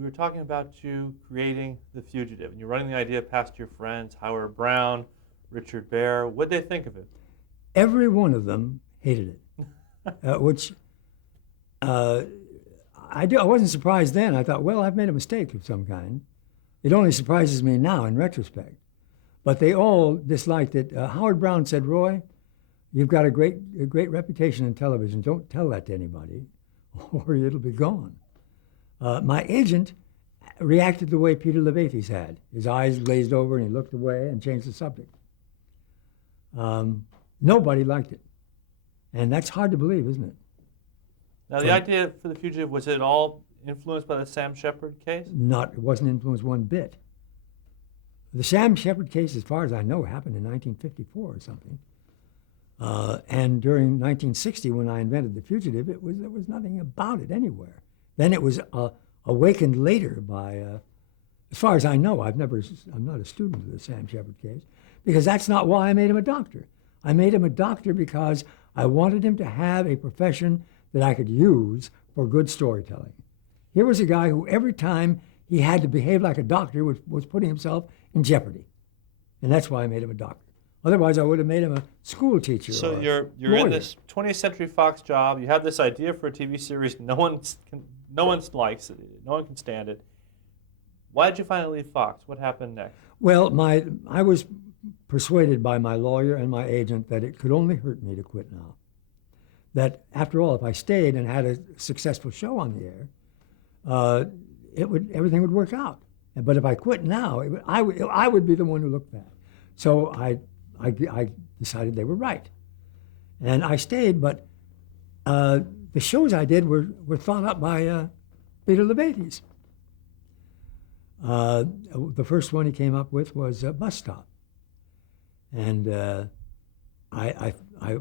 we were talking about you creating The Fugitive, and you're running the idea past your friends, Howard Brown, Richard Bear. What'd they think of it? Every one of them hated it, which uh, I wasn't surprised then. I thought, well, I've made a mistake of some kind. It only surprises me now in retrospect. But they all disliked it. Howard Brown said, Roy, you've got a great reputation in television. Don't tell that to anybody, or it'll be gone. My agent reacted the way Peter Levathes had. His eyes glazed over and he looked away and changed the subject. Nobody liked it. And that's hard to believe, isn't it? Now, the idea for The Fugitive, was it all influenced by the Sam Shepard case? It wasn't influenced one bit. The Sam Shepard case, as far as I know, happened in 1954 or something. And during 1960, when I invented The Fugitive, there was nothing about it anywhere. Then it was awakened later by, as far as I know, I'm not a student of the Sam Shepard case, because that's not why I made him a doctor. I made him a doctor because I wanted him to have a profession that I could use for good storytelling. Here was a guy who every time he had to behave like a doctor was putting himself in jeopardy. And that's why I made him a doctor. Otherwise, I would have made him a school teacher. So or you're lawyer. in this 20th Century Fox job. You have this idea for a TV series. No one likes it. No one can stand it. Why did you finally leave Fox? What happened next? Well, I was persuaded by my lawyer and my agent that it could only hurt me to quit now. That after all, if I stayed and had a successful show on the air, everything would work out. But if I quit now, I would be the one who looked bad. So I decided they were right, and I stayed. But the shows I did were thought up by Peter Levathes. The first one he came up with was Bus Stop, and I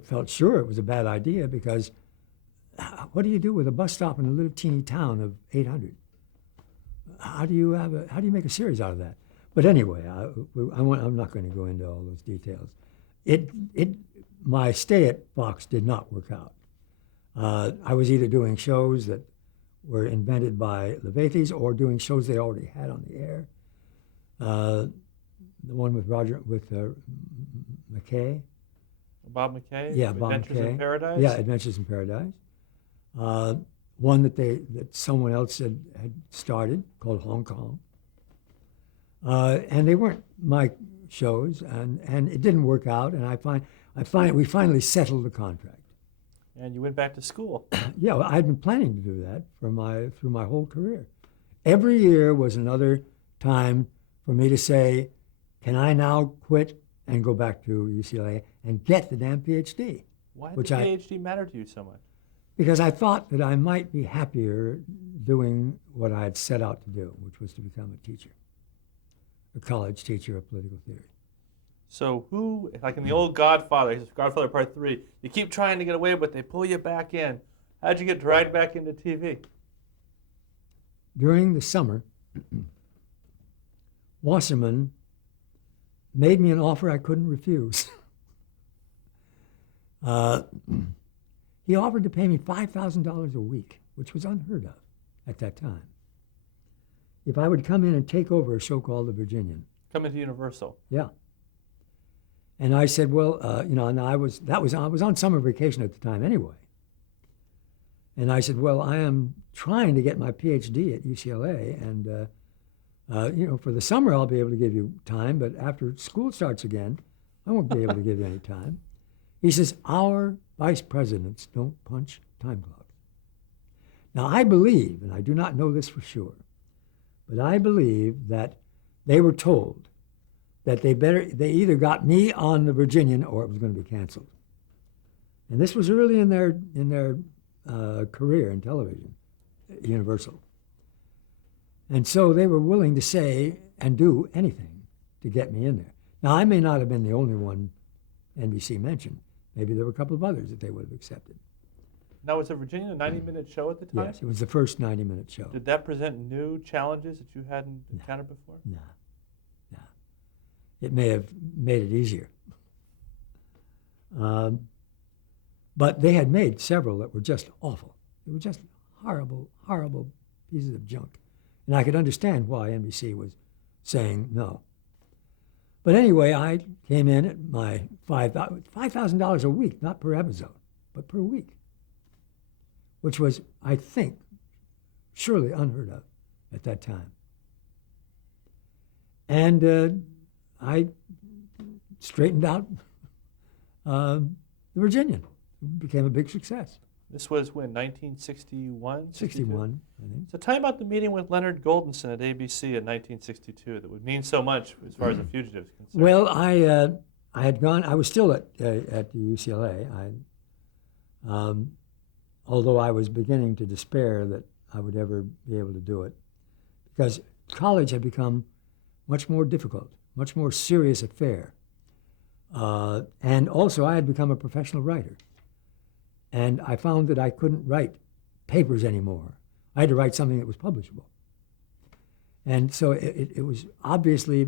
felt sure it was a bad idea, because what do you do with a bus stop in a little teeny town of 800? How do you make a series out of that? But anyway, I'm not going to go into all those details. My stay at Fox did not work out. I was either doing shows that were invented by Levathes or doing shows they already had on the air. The one with McKay. Bob McKay? Yeah, Bob Adventures McKay. in Paradise? Yeah, Adventures in Paradise. One that someone else had started called Hong Kong. And they weren't my shows, and it didn't work out. And we finally settled the contract. And you went back to school. Yeah, well, I'd been planning to do that through my whole career. Every year was another time for me to say, can I now quit and go back to UCLA and get the damn PhD? Why did the PhD matter to you so much? Because I thought that I might be happier doing what I had set out to do, which was to become a teacher, a college teacher of political theory. So who, like in the old Godfather, Godfather Part 3, you keep trying to get away, but they pull you back in. How'd you get dragged back into TV? During the summer, Wasserman made me an offer I couldn't refuse. He offered to pay me $5,000 a week, which was unheard of at that time, if I would come in and take over a show called The Virginian. Come into Universal. Yeah. And I said, well, and I was on summer vacation at the time anyway. And I said, well, I am trying to get my PhD at UCLA, and for the summer I'll be able to give you time, but after school starts again, I won't be able to give you any time. He says, our vice presidents don't punch time clocks. Now I believe, and I do not know this for sure, but I believe that they were told that they either got me on The Virginian or it was going to be canceled. And this was early in their career in television, Universal. And so they were willing to say and do anything to get me in there. Now, I may not have been the only one NBC mentioned. Maybe there were a couple of others that they would have accepted. Now, was The Virginian a 90-minute show at the time? Yes, it was the first 90-minute show. Did that present new challenges that you hadn't encountered before? No. It may have made it easier. But they had made several that were just awful. They were just horrible, horrible pieces of junk. And I could understand why NBC was saying no. But anyway, I came in at my $5,000 a week, not per episode, but per week, which was, I think, surely unheard of at that time. And I straightened out The Virginian. It became a big success. This was when, 1961? 61, I think. So tell me about the meeting with Leonard Goldenson at ABC in 1962 that would mean so much as far as The Fugitive is concerned. Well, I had gone, I was still at the UCLA, although I was beginning to despair that I would ever be able to do it, because college had become much more difficult, much more serious affair. And also I had become a professional writer. And I found that I couldn't write papers anymore. I had to write something that was publishable. And so it was obviously,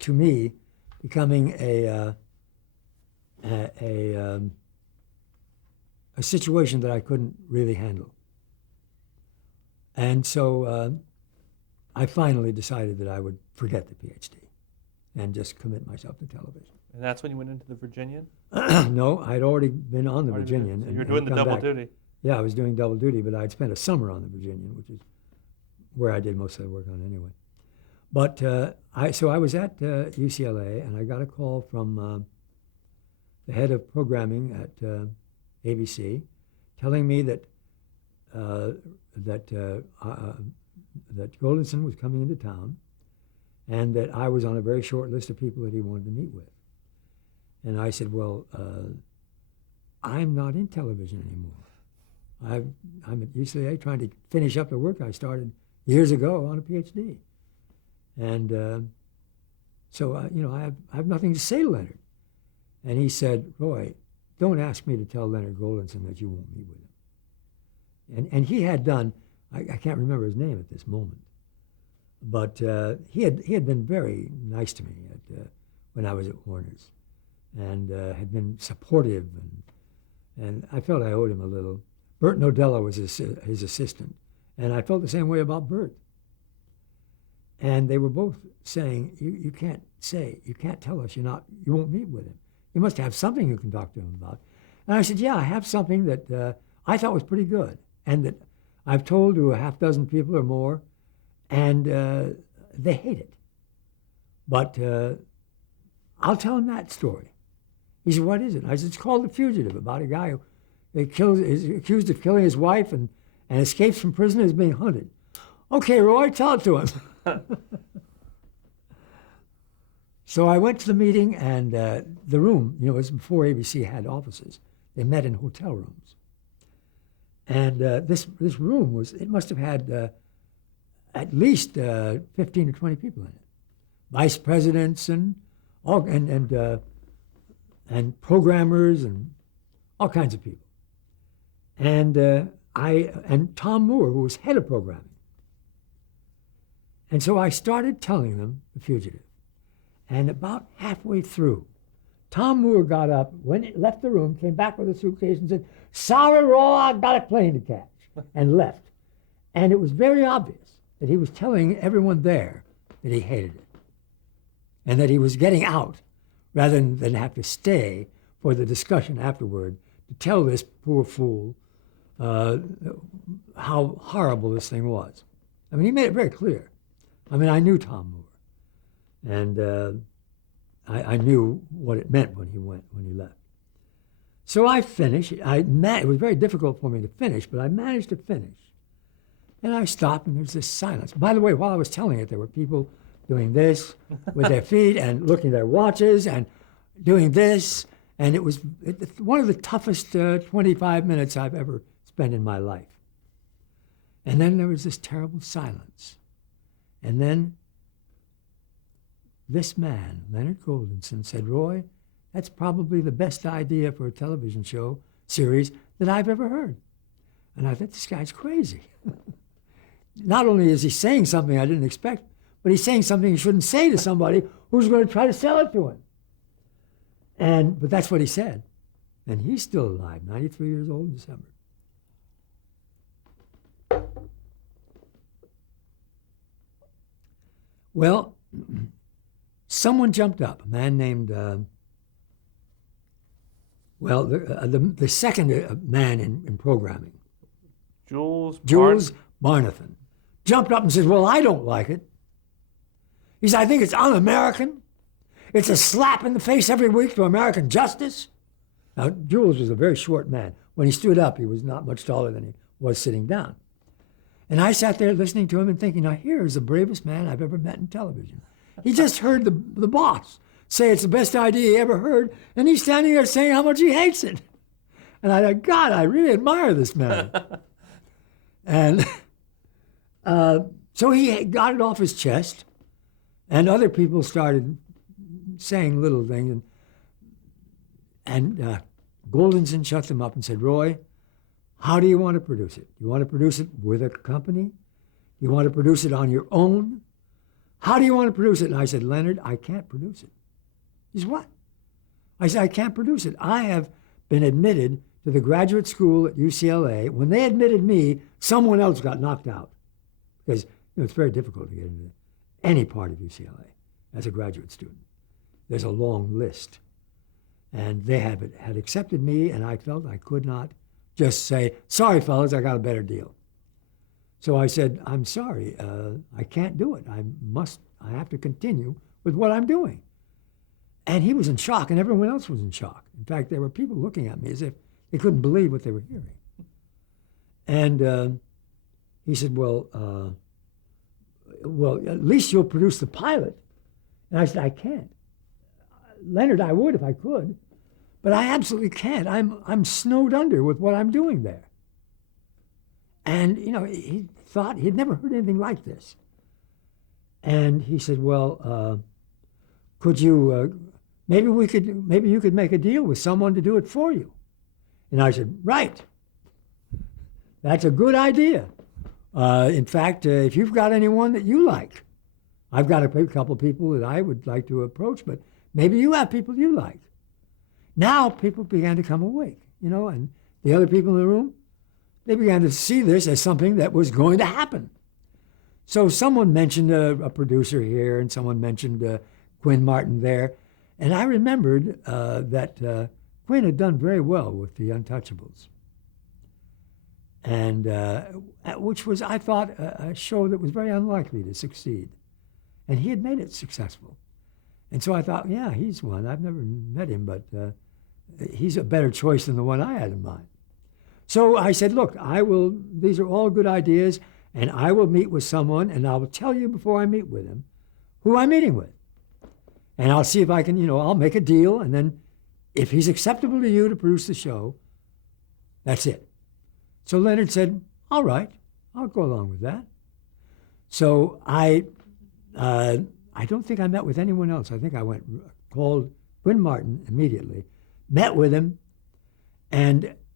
to me, becoming a situation that I couldn't really handle. And so I finally decided that I would forget the PhD and just commit myself to television. And that's when you went into the Virginian? No, I'd already been on the Virginian. So you were doing the double duty. Yeah, I was doing double duty, but I'd spent a summer on the Virginian, which is where I did most of the work on anyway. But I was at UCLA, and I got a call from the head of programming at ABC, telling me that Goldenson was coming into town, and that I was on a very short list of people that he wanted to meet with. And I said, well, I'm not in television anymore. I'm at UCLA trying to finish up the work I started years ago on a PhD. And so I have nothing to say to Leonard. And he said, Roy, don't ask me to tell Leonard Goldenson that you won't meet with him. And he had done, I can't remember his name at this moment, but he had been very nice to me when I was at Warner's, and had been supportive, and I felt I owed him a little. Bert Nodella was his assistant, and I felt the same way about Bert. And they were both saying, you can't tell us you won't meet with him. You must have something you can talk to him about. And I said, yeah, I have something that I thought was pretty good, and that I've told to a half dozen people or more, and they hate it. But I'll tell him that story. He said, what is it? I said, it's called The Fugitive, about a guy who is accused of killing his wife and escapes from prison and is being hunted. Okay, Roy, tell it to him. So I went to the meeting, and the room, it was before ABC had offices. They met in hotel rooms. And this room it must have had at least 15 or 20 people in it. Vice presidents and programmers and all kinds of people. And Tom Moore, who was head of programming. And so I started telling them The Fugitive. And about halfway through, Tom Moore got up, left the room, came back with a suitcase and said, sorry, Roy, I've got a plane to catch, and left. And it was very obvious that he was telling everyone there that he hated it and that he was getting out rather than have to stay for the discussion afterward to tell this poor fool how horrible this thing was. I mean, he made it very clear. I mean, I knew Tom Moore, and I knew what it meant when he left. So I finished. It was very difficult for me to finish, but I managed to finish. And I stopped, and there's this silence. By the way, while I was telling it, there were people doing this with their feet and looking at their watches and doing this. And it was one of the toughest 25 minutes I've ever spent in my life. And then there was this terrible silence. And then this man, Leonard Goldenson, said, Roy, that's probably the best idea for a television series that I've ever heard. And I thought, this guy's crazy. Not only is he saying something I didn't expect, but he's saying something he shouldn't say to somebody who's going to try to sell it to him. But that's what he said. And he's still alive, 93 years old in December. Well, someone jumped up, a man named, the second man in programming, Jules Barnathan, jumped up and said, well, I don't like it. He said, I think it's un-American. It's a slap in the face every week to American justice. Now, Jules was a very short man. When he stood up, he was not much taller than he was sitting down. And I sat there listening to him and thinking, now here's the bravest man I've ever met in television. He just heard the boss say it's the best idea he ever heard, and he's standing there saying how much he hates it. And I thought, God, I really admire this man. And so he got it off his chest, and other people started saying little things. And Goldenson shut them up and said, Roy, how do you want to produce it? You want to produce it with a company? You want to produce it on your own? How do you want to produce it? And I said, Leonard, I can't produce it. He said, what? I said, I can't produce it. I have been admitted to the graduate school at UCLA. When they admitted me, someone else got knocked out. Because it's very difficult to get into any part of UCLA as a graduate student. There's a long list. And they had accepted me, and I felt I could not just say, sorry, fellas, I got a better deal. So I said, I'm sorry, I can't do it. I have to continue with what I'm doing. And he was in shock, and everyone else was in shock. In fact, there were people looking at me as if they couldn't believe what they were hearing. And he said, well, at least you'll produce the pilot. And I said, I can't. Leonard, I would if I could, but I absolutely can't. I'm snowed under with what I'm doing there. And, he thought he'd never heard anything like this. And he said, well, could you, maybe you could make a deal with someone to do it for you. And I said, right. That's a good idea. In fact, if you've got anyone that you like, I've got a couple people that I would like to approach, but maybe you have people you like. Now people began to come awake, and the other people in the room, they began to see this as something that was going to happen. So someone mentioned a producer here, and someone mentioned Quinn Martin there. And I remembered that Quinn had done very well with The Untouchables. And which was, I thought, a show that was very unlikely to succeed. And he had made it successful. And so I thought, yeah, he's one. I've never met him, but he's a better choice than the one I had in mind. So I said, look, these are all good ideas, and I will meet with someone, and I will tell you before I meet with him who I'm meeting with. And I'll see if I can, I'll make a deal, and then if he's acceptable to you to produce the show, that's it. So Leonard said, all right, I'll go along with that. So I don't think I met with anyone else. I think I called Quinn Martin immediately, met with him,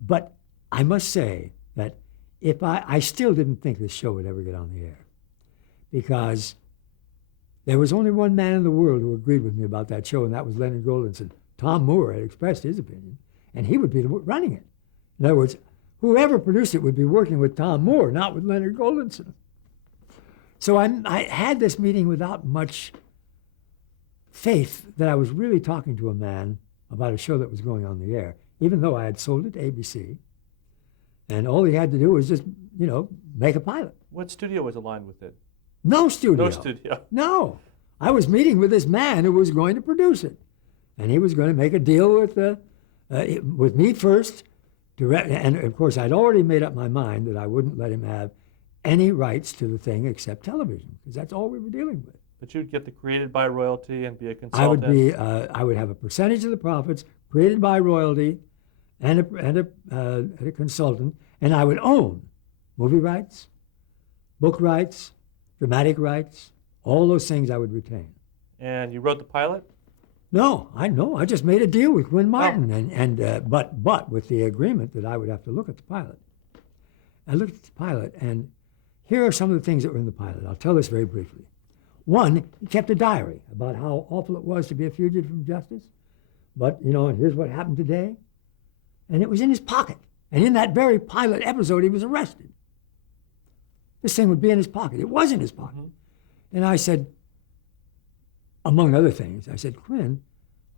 but I must say that if I still didn't think this show would ever get on the air, because there was only one man in the world who agreed with me about that show, and that was Leonard Goldenson. Tom Moore had expressed his opinion, and he would be running it. In other words, whoever produced it would be working with Tom Moore, not with Leonard Goldenson. So I had this meeting without much faith that I was really talking to a man about a show that was going on the air, even though I had sold it to ABC. And all he had to do was just, make a pilot. What studio was aligned with it? No studio. No studio. No. I was meeting with this man who was going to produce it. And he was going to make a deal with me first. And, of course, I'd already made up my mind that I wouldn't let him have any rights to the thing except television, because that's all we were dealing with. But you'd get the created by royalty and be a consultant. I would have a percentage of the profits created by royalty and a consultant, and I would own movie rights, book rights, dramatic rights, all those things I would retain. And you wrote the pilot? No, I just made a deal with Quinn Martin, but with the agreement that I would have to look at the pilot. I looked at the pilot, and here are some of the things that were in the pilot. I'll tell this very briefly. One, he kept a diary about how awful it was to be a fugitive from justice. But, and here's what happened today. And it was in his pocket. And in that very pilot episode, he was arrested. This thing would be in his pocket. It was in his pocket. Mm-hmm. And I said, among other things, I said, Quinn,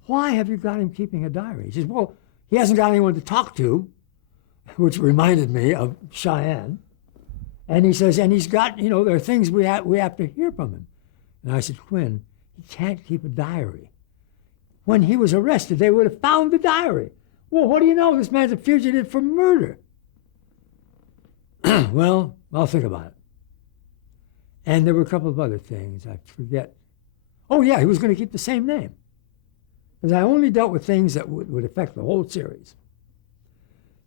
why have you got him keeping a diary? He says, well, he hasn't got anyone to talk to, which reminded me of Cheyenne. And he says, and he's got, there are things we have to hear from him. And I said, Quinn, he can't keep a diary. When he was arrested, they would have found the diary. Well, what do you know? This man's a fugitive for murder. Well, I'll think about it. And there were a couple of other things. I forget. Oh, yeah, he was going to keep the same name. Because I only dealt with things that would affect the whole series.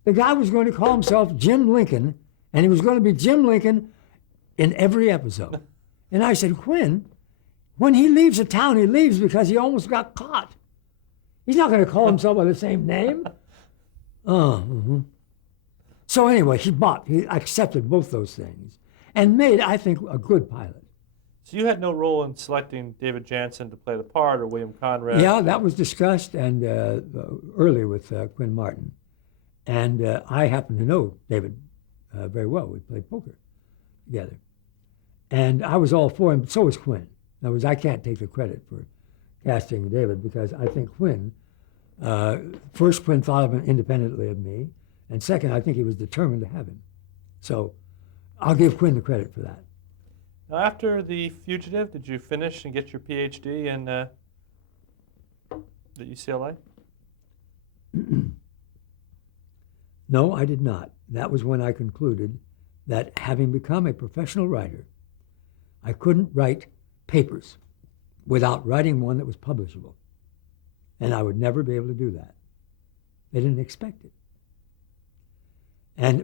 The guy was going to call himself Jim Lincoln, and he was going to be Jim Lincoln in every episode. And I said, Quinn, when he leaves a town, he leaves because he almost got caught. He's not going to call himself by the same name. So anyway, he accepted both those things and made, I think, a good pilot. So you had no role in selecting David Jansen to play the part, or William Conrad? Yeah, that was discussed and early with Quinn Martin. And I happen to know David very well. We played poker together. And I was all for him, but so was Quinn. In other words, I can't take the credit for casting David because I think Quinn, first, Quinn thought of him independently of me, and second, I think he was determined to have him. So I'll give Quinn the credit for that. Now, after The Fugitive, did you finish and get your PhD in the UCLA? No, I did not. That was when I concluded that having become a professional writer, I couldn't write papers without writing one that was publishable. And I would never be able to do that. They didn't expect it.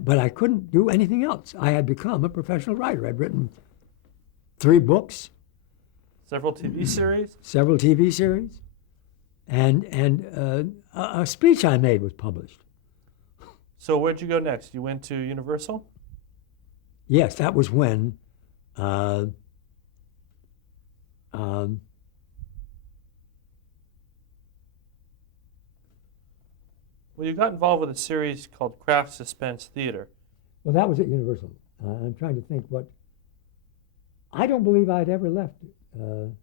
But I couldn't do anything else. I had become a professional writer. I'd written 3 books. Several TV series? Several TV series. And a speech I made was published. So where'd you go next? You went to Universal? Yes, that was when well, you got involved with a series called Craft Suspense Theater. well, that was at Universal. I'm trying to think what. I don't believe I'd ever left. I'm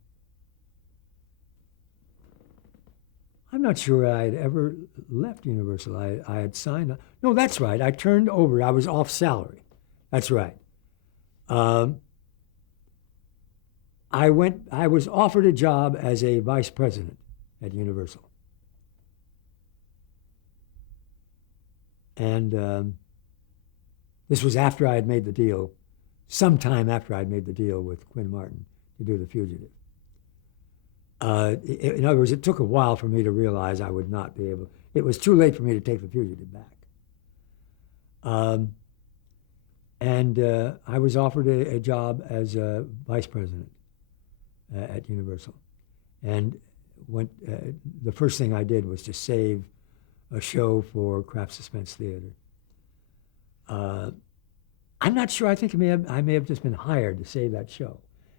not sure I'd ever left Universal. I had signed up. No, that's right. I turned over. I was off salary. That's right. I was offered a job as a vice president at Universal. And this was after I had made the deal, sometime after I'd made the deal with Quinn Martin to do The Fugitive. In other words, it took a while for me to realize I would not be able. It was too late for me to take The Fugitive back. I was offered a job as a vice president at Universal. And the first thing I did was to save a show for Craft Suspense Theater. I'm not sure. I think I may have just been hired to save that show.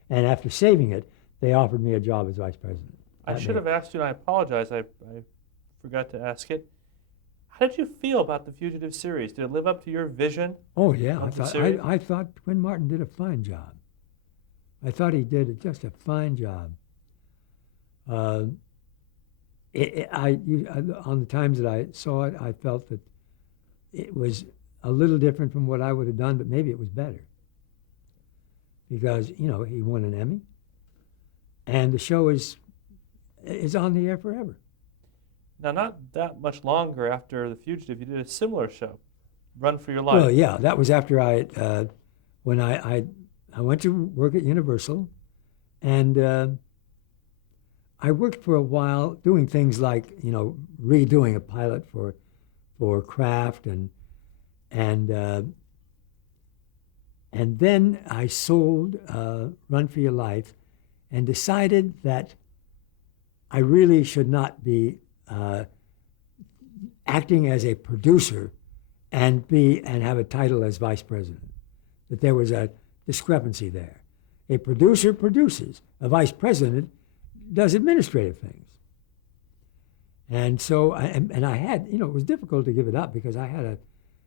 And after saving it, they offered me a job as vice president. I should have asked you, and I apologize. I forgot to ask it. How did you feel about the Fugitive series? Did it live up to your vision? Oh, yeah. I I thought Quinn Martin did a fine job. I thought he did just a fine job. On the times that I saw it, I felt that it was a little different from what I would have done, but maybe it was better. Because, he won an Emmy, and the show is on the air forever. Now, not that much longer after The Fugitive, you did a similar show, Run for Your Life. Well, yeah, that was after when I went to work at Universal, and I worked for a while doing things like, redoing a pilot for Kraft, and then I sold Run for Your Life and decided that I really should not be acting as a producer and have a title as vice president. That there was a discrepancy there. A producer produces. A vice president does administrative things. And so, I had, it was difficult to give it up because I had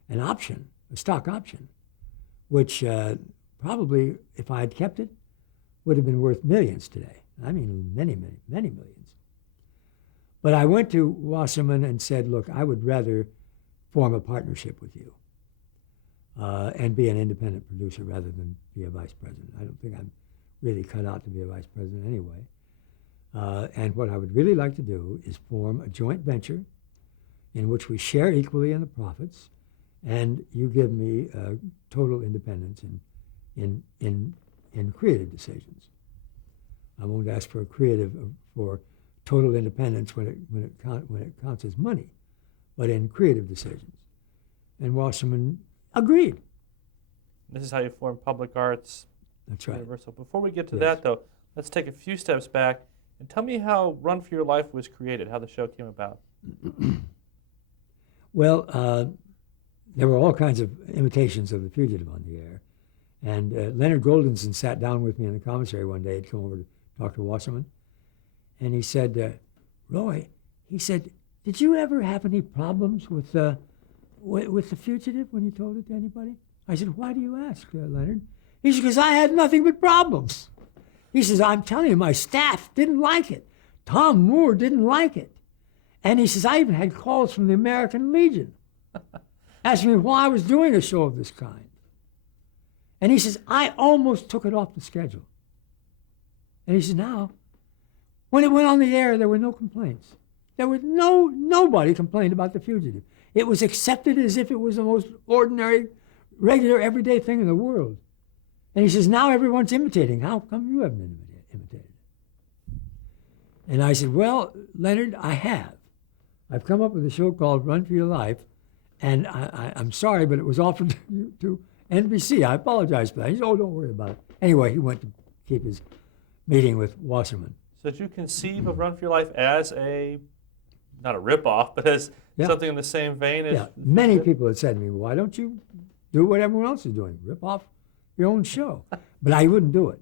an option, a stock option, which probably, if I had kept it, would have been worth millions today. I mean, many, many, many millions. But I went to Wasserman and said, look, I would rather form a partnership with you and be an independent producer rather than be a vice president. I don't think I'm really cut out to be a vice president anyway. And what I would really like to do is form a joint venture in which we share equally in the profits, and you give me total independence in creative decisions. I won't ask for for total independence when it counts as money, but in creative decisions. And Wasserman agreed. This is how you form Public Arts. That's right. Universal. Before we get to Yes. that, though, let's take a few steps back and tell me how Run for Your Life was created, how the show came about. Well, there were all kinds of imitations of The Fugitive on the air. And Leonard Goldenson sat down with me in the commissary one day. He'd come over to talk to Wasserman. And he said, Roy, he said, did you ever have any problems with The Fugitive when you told it to anybody? I said, why do you ask, Leonard? He said, because I had nothing but problems. He says, I'm telling you, my staff didn't like it. Tom Moore didn't like it. And he says, I even had calls from the American Legion asking me why I was doing a show of this kind. And he says, I almost took it off the schedule. And he says, now, when it went on the air, there were no complaints. There was nobody complained about The Fugitive. It was accepted as if it was the most ordinary, regular, everyday thing in the world. And he says, now everyone's imitating. How come you haven't imitated? And I said, well, Leonard, I have. I've come up with a show called Run for Your Life, and I'm sorry, but it was offered to NBC. I apologize for that. He said, oh, don't worry about it. Anyway, he went to keep his meeting with Wasserman. So did you conceive of Run for Your Life as not a ripoff, but as something in the same vein as... Yeah, many people had said to me, why don't you do what everyone else is doing? Rip off your own show. But I wouldn't do it.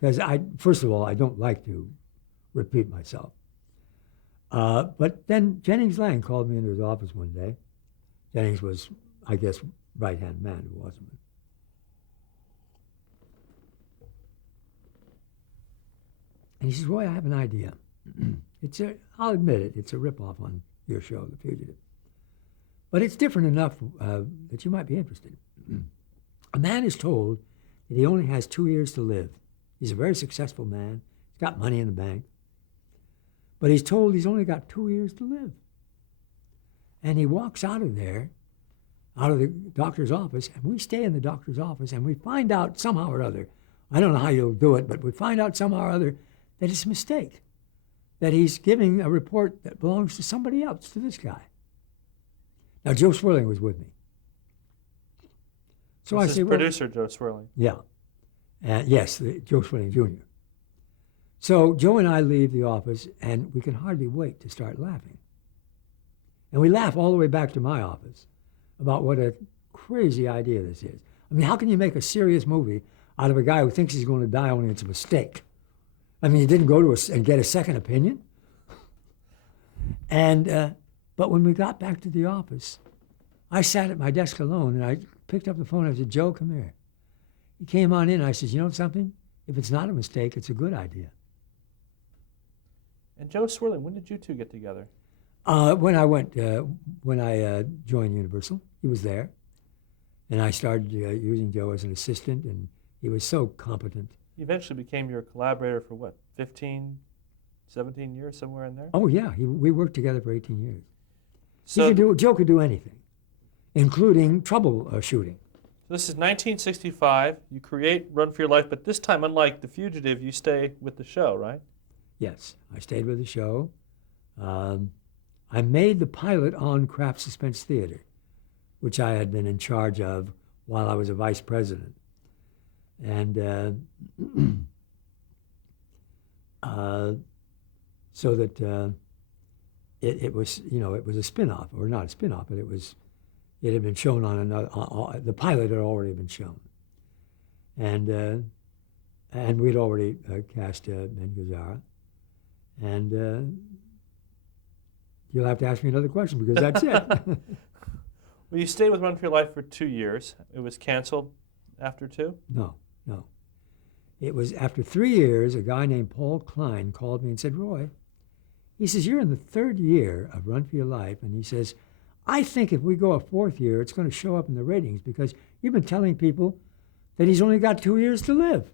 Because first of all, I don't like to repeat myself. But then Jennings Lang called me into his office one day. Jennings was, I guess, right-hand man to Wasserman. And he says, Roy, I have an idea. I'll admit it, it's a ripoff on your show, The Fugitive. But it's different enough that you might be interested. A man is told that he only has 2 years to live. He's a very successful man. He's got money in the bank. But he's told he's only got 2 years to live. And he walks out of there, out of the doctor's office, and we stay in the doctor's office, and we find out somehow or other, I don't know how you'll do it, but we find out somehow or other that it's a mistake, that he's giving a report that belongs to somebody else, to this guy. Now, Joe Swirling was with me. So this I is say, well, producer Joe Swirling. Yeah. Yes, Joe Swirling Jr. So Joe and I leave the office, and we can hardly wait to start laughing. And we laugh all the way back to my office about what a crazy idea this is. I mean, how can you make a serious movie out of a guy who thinks he's going to die only it's a mistake? I mean, he didn't go to and get a second opinion. And but when we got back to the office, I sat at my desk alone, and I picked up the phone. I said, Joe, come here. He came on in. I said, you know something? If it's not a mistake, it's a good idea. And Joe Swirling, when did you two get together? When I joined Universal, he was there. And I started using Joe as an assistant, and he was so competent. He eventually became your collaborator for what, 15, 17 years, somewhere in there? Oh, yeah. We worked together for 18 years. So Joe could do anything, including troubleshooting. So this is 1965. You create Run for Your Life, but this time, unlike The Fugitive, you stay with the show, right? Yes, I stayed with the show. I made the pilot on Kraft Suspense Theater, which I had been in charge of while I was a vice president. And so that it was, it was a spin-off, or not a spin-off, but it had been shown on another, the pilot had already been shown. And we'd already cast Ben Gazzara. And you'll have to ask me another question because that's it. Well, you stayed with Run for Your Life for 2 years. It was canceled after 2? No. it was after 3 years, a guy named Paul Klein called me and said, Roy, he says, you're in the 3rd year of Run for Your Life. And he says, I think if we go a 4th year, it's going to show up in the ratings because you've been telling people that he's only got 2 years to live.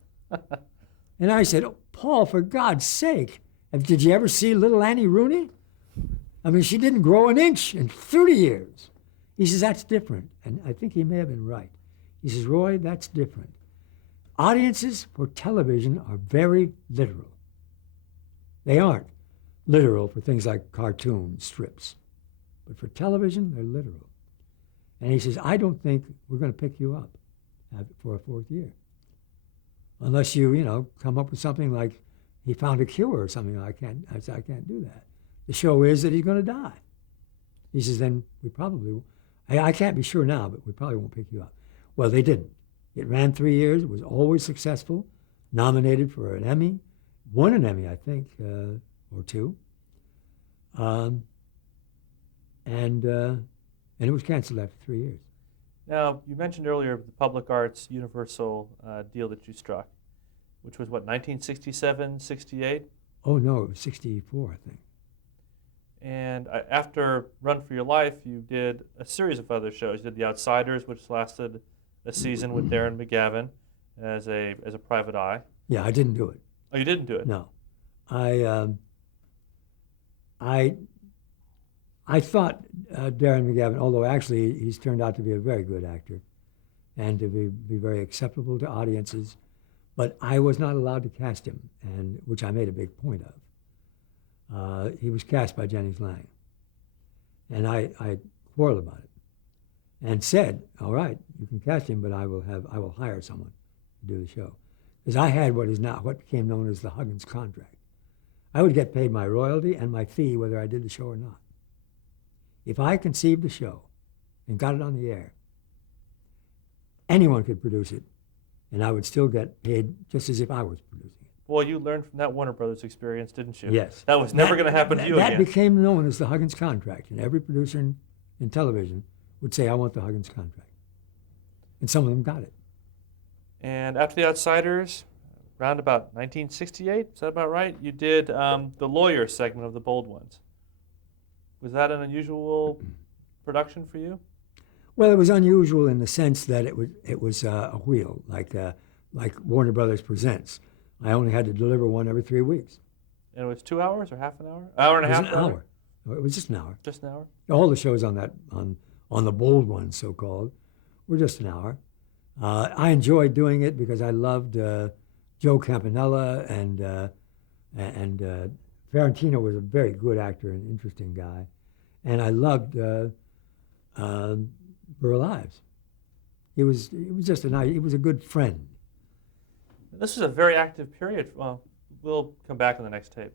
And I said, oh, Paul, for God's sake, did you ever see little Annie Rooney? I mean, she didn't grow an inch in 30 years. He says, that's different. And I think he may have been right. He says, Roy, that's different. Audiences for television are very literal. They aren't literal for things like cartoon strips. But for television, they're literal. And he says, I don't think we're going to pick you up for a 4th year. Unless you, come up with something like he found a cure or something. I said, I can't do that. The show is that he's going to die. He says, then we probably, I can't be sure now, but we probably won't pick you up. Well, they didn't. It ran 3 years. It was always successful. Nominated for an Emmy. Won an Emmy, I think, or 2. And it was canceled after 3 years. Now, you mentioned earlier the Public Arts Universal deal that you struck, which was what, 1967, 68? Oh, no, it was 64, I think. And after Run for Your Life, you did a series of other shows. You did The Outsiders, which lasted a season with Darren McGavin as a private eye. Yeah, I didn't do it. Oh, you didn't do it? No. I thought Darren McGavin, although actually he's turned out to be a very good actor and to be very acceptable to audiences, but I was not allowed to cast him, and which I made a big point of. He was cast by Jennings Lang, and I quarreled about it and said, all right, you can cast him, but I will hire someone to do the show. Because I had what became known as the Huggins contract. I would get paid my royalty and my fee whether I did the show or not. If I conceived a show and got it on the air, anyone could produce it, and I would still get paid just as if I was producing it. Well, you learned from that Warner Brothers experience, didn't you? Yes. That was never going to happen to you again. That became known as the Huggins contract, and every producer in television would say, I want the Huggins contract. And some of them got it. And after The Outsiders, around about 1968, is that about right? You did the lawyer segment of The Bold Ones. Was that an unusual production for you? Well, it was unusual in the sense that it was a wheel, like Warner Brothers Presents. I only had to deliver one every 3 weeks. And it was 2 hours or half an hour? Hour and a half? It was an hour. It was just an hour. Just an hour? All the shows on the Bold Ones, so-called, were just an hour. I enjoyed doing it because I loved Joe Campanella, and Ferrantino was a very good actor and interesting guy. And I loved Burl Ives. He was just he was a good friend. This was a very active period. Well, we'll come back on the next tape.